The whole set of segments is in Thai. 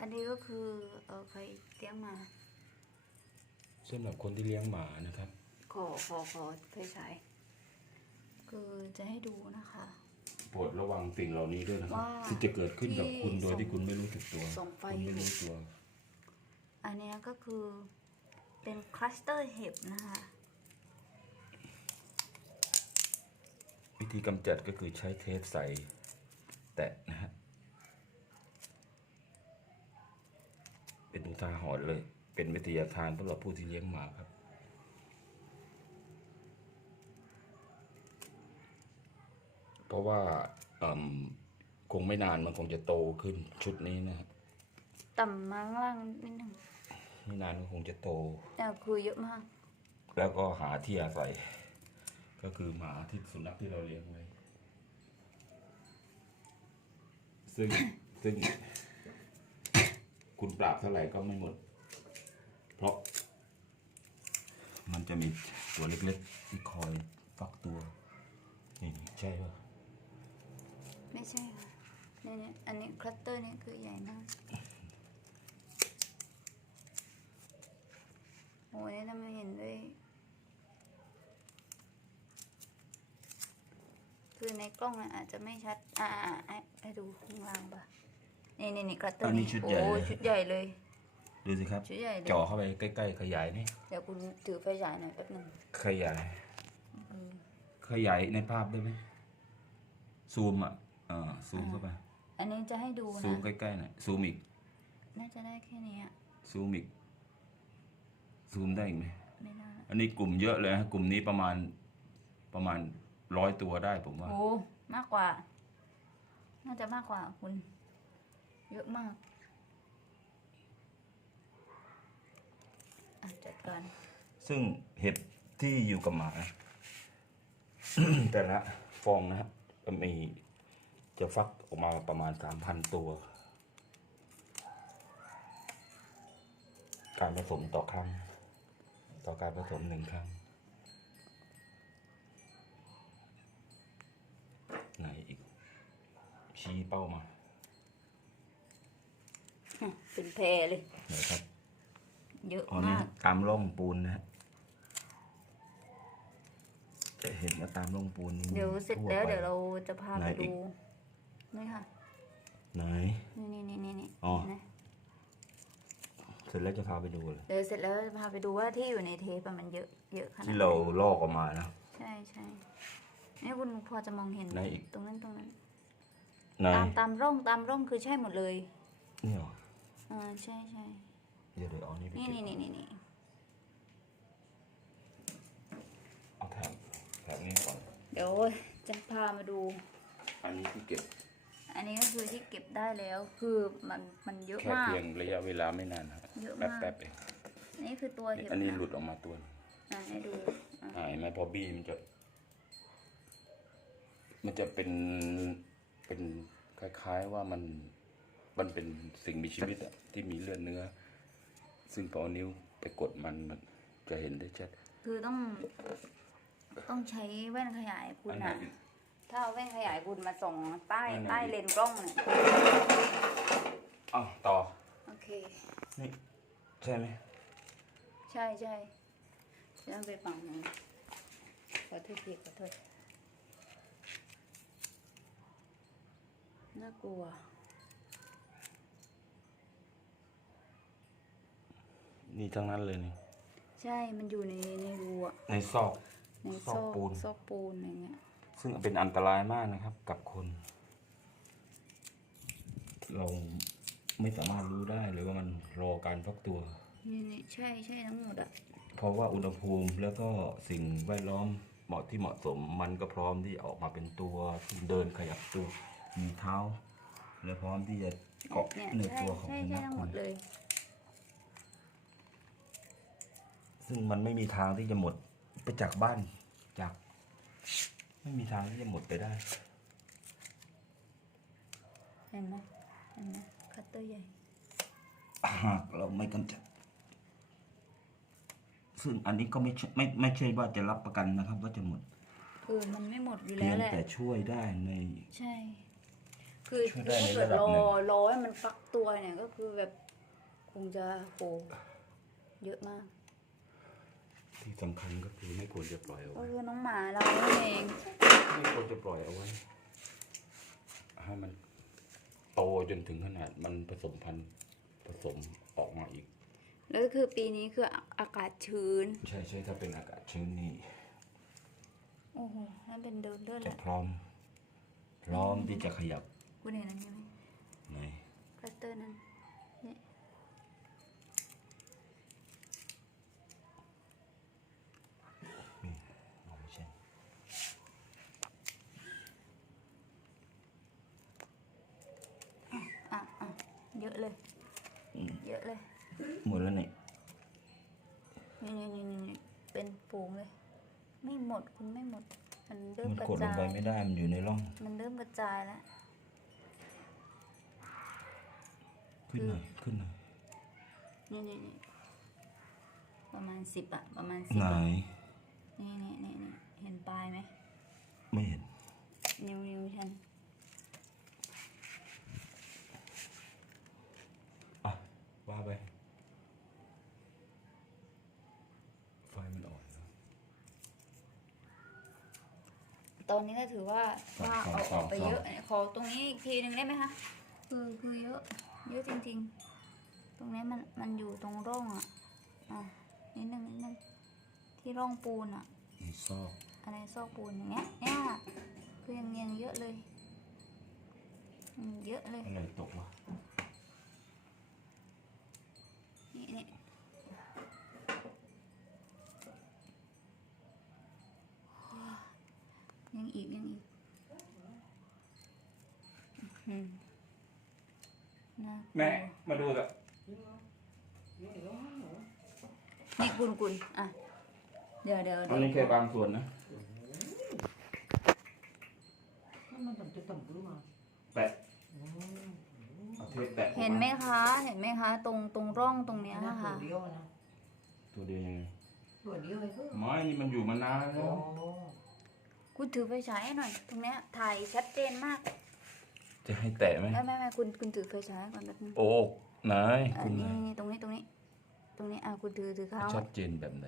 อันนี้ก็คือเออใครเลี้ยงมาสำหรับคนที่เลี้ยงหมานะครับ ขอขอขอไฟฉายคือจะให้ดูนะคะ โปรดระวังสิ่งเหล่านี้ด้วยนะครับ ว่าที่จะเกิดขึ้นกับคุณที่โดยที่ส่งคุณไม่รู้สึกตัวส่งไฟ คุณไม่รู้ตัว อันเนี้ยก็คือเป็นคลัสเตอร์เห็บนะคะ วิธีกำจัดก็คือใช้เทปใส่แตะนะฮะ เป็นอุทาหรณ์เลย เป็นวิทยาทานสำหรับผู้ที่เลี้ยงหมาครับเพราะว่าอืมคงไม่นานมันคงจะโตขึ้นชุดนี้นะครับต่ำมาข้างล่างนิดนึงไม่นานมันคงจะโตแต่คือเยอะมาก แล้วก็หาที่อาศัย ก็คือหมาที่สุนัขที่เราเลี้ยงไว้ ซึ่งซึ่ง คุณปราบเท่าไหร่ก็ไม่หมด เพราะ มันจะมีตัวเล็กๆที่คอยฟักตัว นี่ใช่ป่ะไม่ใช่ค่ะเนี่ยเนี่ยอันนี้คลัสเตอร์นี่คือใหญ่มากโอ้ยนี่ทำไมเห็นด้วย คือในกล้องอาจจะไม่ชัด อ่าอ่าให้ให้ดูข้างล่างปะ นี่นี่นี่คลัสเตอร์อันนี้นี่ชุดโอ้ใหญ่เลยชุดใหญ่เลย ดูสิครับชุดใหญ่เลย จ่อเข้าไปใกล้ ๆ ขยายนี่เดี๋ยวคุณถือไฟฉายหน่อยแป๊บหนึงขยาย ขยายในภาพได้ไหมซูมอะอ่าซูมเข้าไปอันนี้จะให้ดูซูนะ มใกล้ๆหน่อยซูมอีกน่าจะได้แค่นี้อะซูมอีกซูมได้อีกไหมไม่น่าอันนี้กลุ่มเยอะเลยฮะกลุ่มนี้ประมาณประมาณร้อยตัวได้ผมว่า โอ้มากกว่า น่าจะมากกว่าคุณ เยอะมากอะจัดการซึ่งเห็บที่อยู่กับหมา แต่ละฟองนะฮะมีจะฟักออกมาประมาณสามพันตัว การผสมต่อครั้ง ต่อการผสมหนึ่งครั้ง ไหนอีก ชี้เป้ามา เป็นแพรเลยไหนครับเยอะอ๋อนี่มาก ตามร่องปูนนะฮะจะเห็นว่าตามร่องปูนนี่เดี๋ยวเสร็จทั่แล้วไป เดี๋ยวเราจะพาไหนไปอีดูกนี่ค่ะ ไหนนี่นี่นี่นี่นี่อ๋อ นะเสร็จแล้วจะพาไปดูเลย เดี๋ยวเสร็จแล้วจะพาไปดูว่าที่อยู่ในเทปอะมันเยอะเยอะขนาดที่ไหนเราลอกออกมานะ ใช่ใช่นี่คุณพอจะมองเห็นไหนอีก ตรงนั้นตรงนั้น ไหนตามตามร่องตามร่องคือใช่หมดเลย นี่เหรอ อ่าใช่ใช่เดี๋ยวเดี๋ยวเอานี่ไปนี่เก็บนี่นี่นี่นี่เอาแถบแถบนี้ก่อน เดี๋ยวจะพามาดู อันนี้ที่เก็บอันนี้ก็คือที่เก็บได้แล้วคือมันมันเยอะแค่มาก เพียงระยะเวลาไม่นานครับเยอะแป๊บมาก แป๊บเองนี่คือตัวเห็บอันนี้นะหลุดออกมาตัวหนึ่งอ่าให้ดูอะหายไหมพอบี้มันจะ มันจะเป็นเป็นคล้าย ๆว่ามัน มันเป็นสิ่งมีชีวิตอะที่มีเลือดเนื้อ ซึ่งพอเอานิ้วไปกดมันมันจะเห็นได้ชัดคือต้อง ต้องใช้แว่นขยายคุณอันไหนอะอีกถ้าเอาแว่นขยายคุณมาส่องใต้อันไหนใต้อีกเลนส์กล้องเนี่ยอ้าวต่อ โอเค นี่ใช่ไหมใช่ใช่จะต้องไปฝั่งนู้นขอโทษทีขอโทษน่ากลัว นี่ทั้งนั้นเลยนี่ ใช่มันอยู่ในในรูอะในซอก ในซอกปูน ซอกปูนอย่างเงี้ยซึ่งเป็นอันตรายมากนะครับ กับคน เราไม่สามารถรู้ได้เลยว่ามันรอการฟักตัว นี่นี่ใช่ใช่ทั้งหมดอะเพราะว่าอุณหภูมิแล้วก็สิ่งแวดล้อมเหมาะที่เหมาะสมมันก็พร้อมที่ออกมาเป็นตัวที่เดินขยับตัวมีเท้า และพร้อมที่จะเกาะเนี่ยในใช่ตัวของใช่สุใช่นัขทั้งหคุมณดเลย ซึ่งมันไม่มีทางที่จะหมดไปจากบ้านจาก ไม่มีทางที่จะหมดไปได้ เห็นไหมเห็นไหมคัตเตอร์ใหญ่ หากเราไม่กำจัด ซึ่งอันนี้ก็ไม่ใช่ไม่ไม่ใช่ว่าจะรับประกันนะครับ ว่าจะหมดคือมันไม่หมดอยู่เพีแล้ยวงแหละ แต่ช่วยได้ใน ใช่ คือช่วยได้ถ้าในเกิดระดับรอหนึ่ง รอให้มันฟักตัวเนี่ยก็คือแบบคงจะโหเยอะมากที่ สำคัญก็คือไม่ควรจะปล่อยเอาก็ไว้คือน้องหมาเรานั่นเอง ไม่ควรจะปล่อยเอาไว้ให้มันโตจนถึงขนาดมันผสมพันธุ์ผสมออกมาอีก แล้วก็คือปีนี้คืออาอากาศชื้น ใช่ใช่ถ้าเป็นอากาศชื้นนี่ โอ้โหนั่นเป็นเดินเลือดจะแหละพร้อม พร้อมที่จะขยับคุณเห็นนั่นใช่ไหมไหน คลัสเตอร์นั้นเนี่ย อ๋อไม่ใช่ อะอะเยอะเลย เยอะเลย หมดแล้วเนี่ยนี่นี่นี่นี่เป็นฝูงเลย ไม่หมดคุณไม่หมด มันเริ่มมันกระกดลจางไปย ไม่ได้มันอยู่ในร่องมันเริ่มกระจายแล้ว ขึ้นหน่อยขึ้นหน่อยนี่นี่นี่ประมาณสิบอะประมาณสิบไหนอะนี่นี่นี่นี่เห็นปลายไหม ไม่เห็น นิ้วนิ้วฉัน อะว่าไป ไฟมันอ่อนนะ ตอนนี้ก็ถือว่าสองว่าสองเอาสออองกไปสองเยอะ ขอตรงนี้อีกทีหนึ่งได้ไหมคะ คือคือเยอะ เยอะจริง ๆ ตรงนี้มันมันอยู่ตรงร่องอะอะนิดนึงนิดนึงที่ร่องปูนอะในซอกอะไรซอกปูนอย่างเงี้ยเนี่ยคือยังยังเยอะเลยอืมเยอะเลยอะไรตกวะ นี่นี่ยังอีกยังอีกอืมน่ากลัว แม่มาดูกับนี่กุนกุนอะ เดี๋ยวเดี๋ยวอัเดี๋นยวนี้แค่บางส่วนนะมันต้องจะต้องรู้มาแปะเอาเทปแปะออกาเห็นไหมคะ เห็นไหมคะ ตรงตรงร่องตรงเนี้ยอันนั้นค่ะตัวเดียวนะตัวเดียวยังไงตัวเดียวไอ้เพื่อนไม่นี่มันอยู่มานานแล้โอ้วคุณถือไฟฉายให้หน่อย ตรงเนี้ยถ่ายชัดเจนมาก จะให้แตะไหมไม่ไม่ไม่คุณคุณถือไฟฉายก่อนแป๊บนึงโอ้นายอะคุณนี่นี่ตรงนี้ตรงนี้ ตรงนี้อะคุณถือถือเขาชัดเจนแบบไหน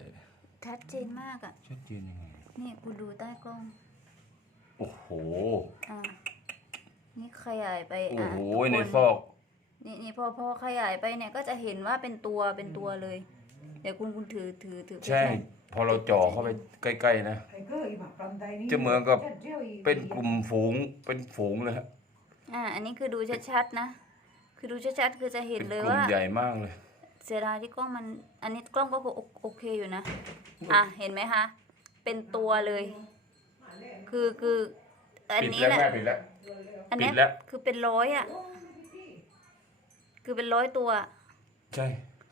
ชัดเจนมากอะชัดเจนยังไงนี่คุณดูใต้กล้องโอ้โหอ่านี่ขยายไปโอ้อะโหทุกคนในซอกนี่นี่พอพอขยายไปเนี่ยก็จะเห็นว่าเป็นตัวเป็นตัวเลย เดี๋ยวคุณคุณถือถือถือไปใช่แค่พอเราจ่อเข้าไปใกล้ๆนะไอ้เพื่อนอีแบบกำไดนี่จะเหมือนกับเจ้าอีเป็นกลุ่มฝูงเป็นฝูงเลยฮะ อ่า อันนี้คือดูชัดๆนะ คือดูชัดๆคือจะเห็นเป็นเลยกลุ่มว่า ใหญ่มากเลย เสียดายที่กล้องมัน อันนี้กล้องก็โอโอเคอยู่นะ อะ เห็นไหมคะ เป็นตัวเลย คือคือ อันปิดนี้แล้วแหละแม่ปิดแล้วอันเนี้ยปิดแล้วคือเป็นร้อยอะ คือเป็นร้อยตัว ใช่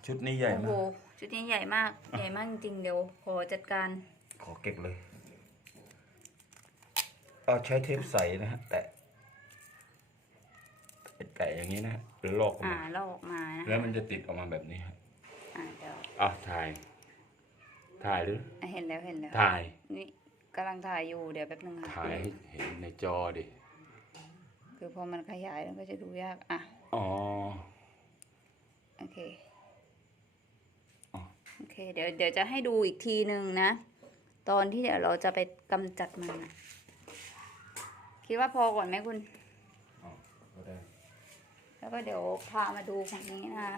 ชุดนี้ใหญ่โอ้โหมากชุดนี้ใหญ่มาก ใหญ่มากจริงๆเดี๋ยวขอจัดการ ขอเก็บเลย เอาใช้เทปใสนะฮะ แตะ แตะอย่างนี้นะฮะหรือลอกออกอ่ามาลอกออกมานะแล้วมันจะติดออกมาแบบนี้ฮะอ่าเดี๋ยวอะถ่าย ถ่ายหรือ อะเห็นแล้วเห็นแล้วถ่าย นี่กำลังถ่ายอยู่เดี๋ยวแป๊บนึงค่ะถ่ายให้เห็นในจอดิ คือพอมันขยายมันก็จะดูยากอะอ๋อ โอเคอ๋อ โอเค เดี๋ยวเดี๋ยวจะให้ดูอีกทีหนึ่งนะ ตอนที่เดี๋ยวเราจะไปกำจัดมันนะคิดว่าพอก่อนไหมคุณอ๋อก็ได้ แล้วก็เดี๋ยวพามาดูฝั่งนี้นะ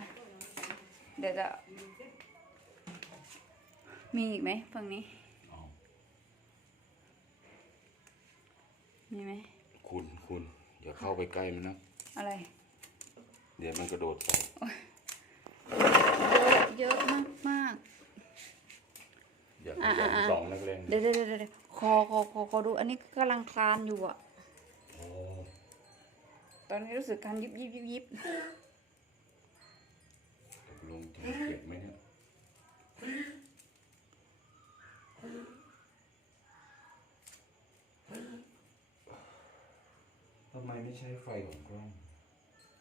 เดี๋ยวจะ มีอีกไหมฝั่งนี้อ๋อมีไหมคุณคุณอย่าเข้าไปใกล้มันนะ อะไร เดี๋ยวมันกระโดดใส่เยอะมากมากอย่าอะอย่าอะสองนักเลงๆเดี๋ยวเดี๋ยวเดี๋ยวเดี๋ยวคอคอคอคอดู อันนี้กำลังคลานอยู่อะโอ้ ตอนนี้รู้สึกการยิบยิบยิบยิบตกลงจะเก็บไหมเนี่ยทำไมไม่ใช้ไฟของกล้อง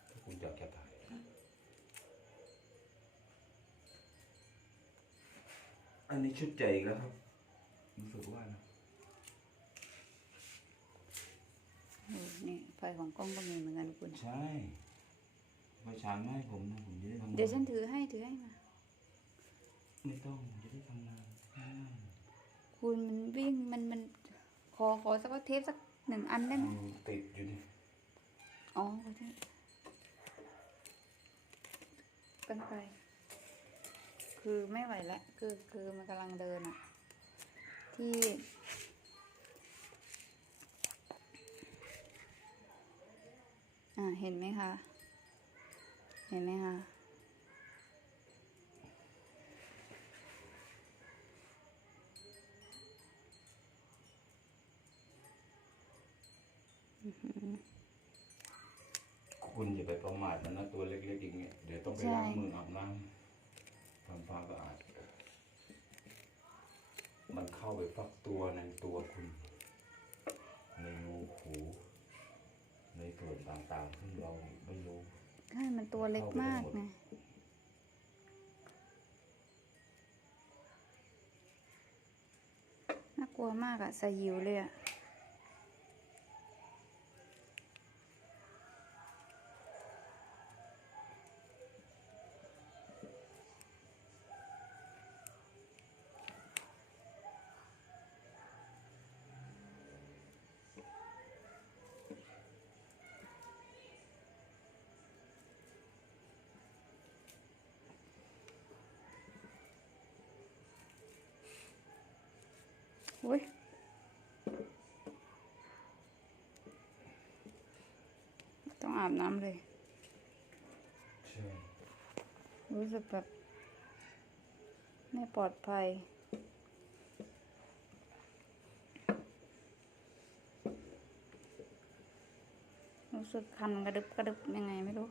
ถ้าคุณอยากจะถ่ายอันนี้ชุดใหญ่อีกแล้วครับรู้สึกว่านะ เออนี่ ไฟของกล้องก็มีเหมือนกันคุณใช่ไฟฉายมาให้ผมนะผมจะได้ทำงานเดี๋ยวฉันถือให้ถือให้มาไม่ต้องผมจะได้ทำงานง่ายคุณมันวิ่งมันมันขอขอสักเทปสักหนึ่งอันได้ไหมมันติดอยู่นี่อ๋อขอโทษกันไป คือไม่ไหวแล้วคือคือมันกำลังเดินอะที่ อ่าเห็นไหมคะ เห็นไหมคะ คุณอย่าไปประมาทมันนะตัวเล็กๆอย่างเงี้ยเดี๋ยวต้องไปล้างมืออาบน้ำทำความสะอาดมันเข้าไปฟักตัวในตัวคุณ ในรูหู ในส่วนต่างๆซึ่งเราไม่รู้ใช่มันตัวเล็กมากไงน่ากลัวมากอะสยิวเลยอะ อุ้ยต้องอาบน้ำเลย รู้สึกแบบ ไม่ปลอดภัยรู้สึกคันกระดึบกระดึบยังไงไม่รู้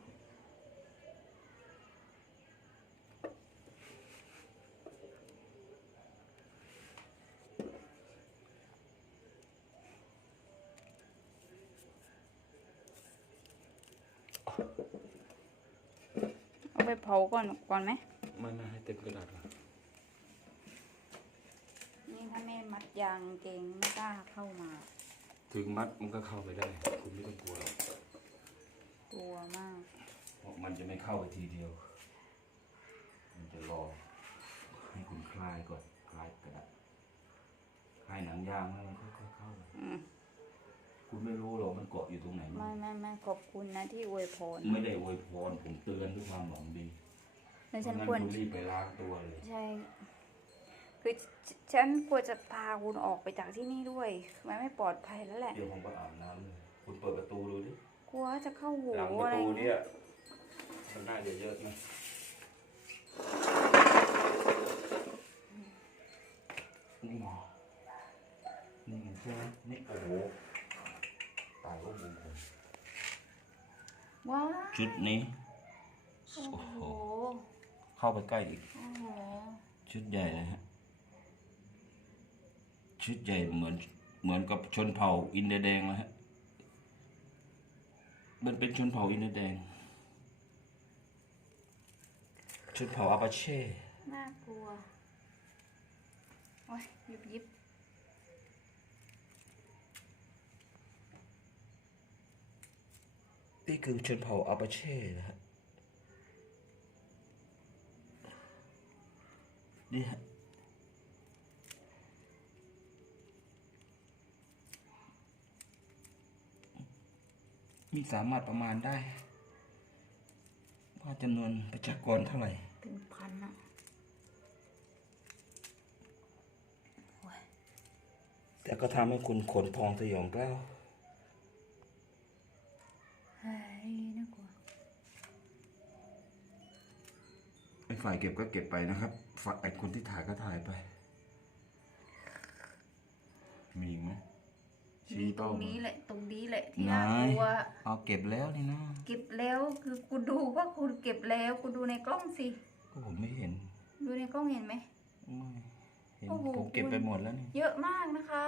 ไปเผาก่อนก่อนไหมมันน่าให้เต็มกระดาษก่อนนี่ถ้าแม่มัดยางเกงไม่กล้าเข้ามา ถึงมัดมันก็เข้าไปได้ คุณไม่ต้องกลัวหรอกกลัวมาก เพราะมันจะไม่เข้าไปทีเดียว มันจะรอ ให้คุณคลายก่อน คลายกระดาษคลายหนังยางแล้วมันค่อยๆเข้าไป อืม คุณไม่รู้หรอกมันเกาะอยู่ตรงไหนไม่มั้งไม่ไม่ขอบคุณนะที่อวยพรไม่ได้อวยพรผมเตือนด้วยความหวังดีแล้วฉันเพควรราะงั้นคุณรีบไปล้างตัวเลย ใช่ คือฉฉันควรจะพาคุณออกไปจากที่นี่ด้วย มันไม่ปลอดภัยแล้วแหละ เดี๋ยวผมก็อาบน้ำเลยคุณเปิดประตูดูดิกลัวจะเข้าหูหลังประอะไรตูเงี้เนี่ยยมันน่าจะเยอะนะนี่ไงนี่ไงใช่ไหมนี่โอ้โห ตายก็มุมผมว้าชุดนี้โอ้โหเข้าไปใกล้อีก โอ้โหชุดใหญ่เลยฮะ ชุดใหญ่เหมือนเหมือนกับชนเผ่าอินเดียแดงเลยฮะ มันเป็นชนเผ่าอินเดียแดง ชนเผ่าอาปาเช่ น่ากลัวโอ้ยยิบยิบ นี่คือชนเผ่าอาปาเช่นะฮะนี่ฮะนี่สามารถประมาณได้ ว่าจำนวนประชากรเท่าไหร่ เป็นพันอะโอ้ยแต่ก็ทำให้คุณขนพองสยองกล้าวเฮ้ย น่ากลัวไอ้ฝ่ายเก็บก็เก็บไปนะครับฝ่ายไอ้คนที่ถ่ายก็ถ่ายไป มีอีกไหมชี้ตรเป้างนี้แหละ ตรงนี้แหละที่ไหนน่ากลัว เอาเก็บแล้วนี่นะเก็บแล้วคือคุณดูว่าคุณเก็บแล้วคุณดูในกล้องสิ ก็ผมไม่เห็นดูในกล้องเห็นไหม ไม่เห็นโอ้โหผมเก็บคุณ ไปหมดแล้วนี่เยอะมากนะคะ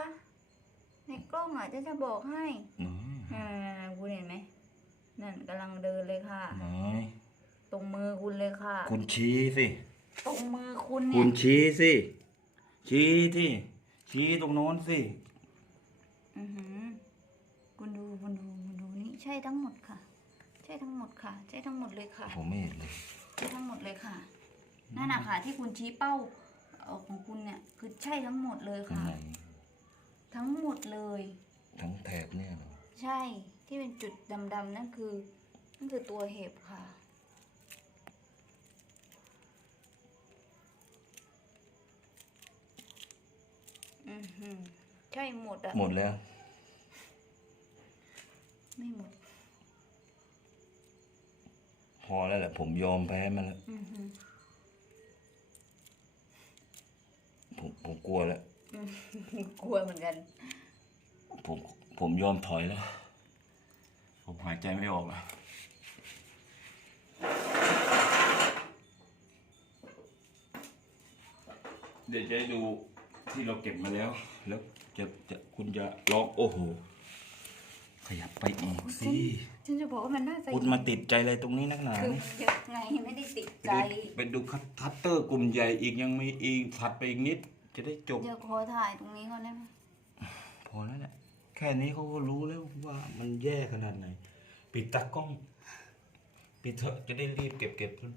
ในกล้องอะจะจะบอกให้ไหนอ่าคุณเห็นไหม นั่นกำลังเดินเลยค่ะ ไหนตรงมือคุณเลยค่ะ คุณชี้สิตรงมือคุณคุเนี่ยณชี้สิชี้ที่ชี้ตรงโน้นสิอือหือคุณดูคุณดูคุณดูนี่ใช่ทั้งหมดค่ะ ใช่ทั้งหมดค่ะ ใช่ทั้งหมดเลยค่ะ ผมไม่เห็นเลย ใช่ทั้งหมดเลยค่ะ นั่นน่ะค่ะ ที่คุณชี้เป้าเอ่อของคุณเนี่ย คือใช่ทั้งหมดเลยข้างค่ะในทั้งหมดเลย ทั้งแถบเนี่ยเหรอใช่ ที่เป็นจุดดำๆนั่นคือนั่นคือตัวเห็บค่ะ อือหือใช่หมดอะหมดแล้ว ไม่หมด พอแล้วแหละผมยอมแพ้มันแล้วอือหือผมผมกลัวแล้ว กลัวเหมือนกัน ผมผมยอมถอยแล้วผม หายใจไม่ออกแล้วเดี๋ยวจะให้ดูที่เราเก็บมาแล้ว แล้วจะจะคุณจะลองโอ้โห ขยับไปอีกสิ ฉันจะบอกว่ามันน่าจะคุณมาติดใจอะไรตรงนี้นักหนาคือนี่มันเยอะไงไม่ได้ติดใจ เป็นดูคัตคัตเตอร์กลุ่มใหญ่อีกยังมีอีกถัดไปอีกนิด จะได้จบ เดี๋ยวขอถ่ายตรงนี้ก่อนได้ไหมพอแล้วแหละ แค่นี้เขาก็รู้แล้วว่ามันแย่ขนาดไหน ปิดตากล้อง ปิดเถอะจะได้รีบเก็บเก็บ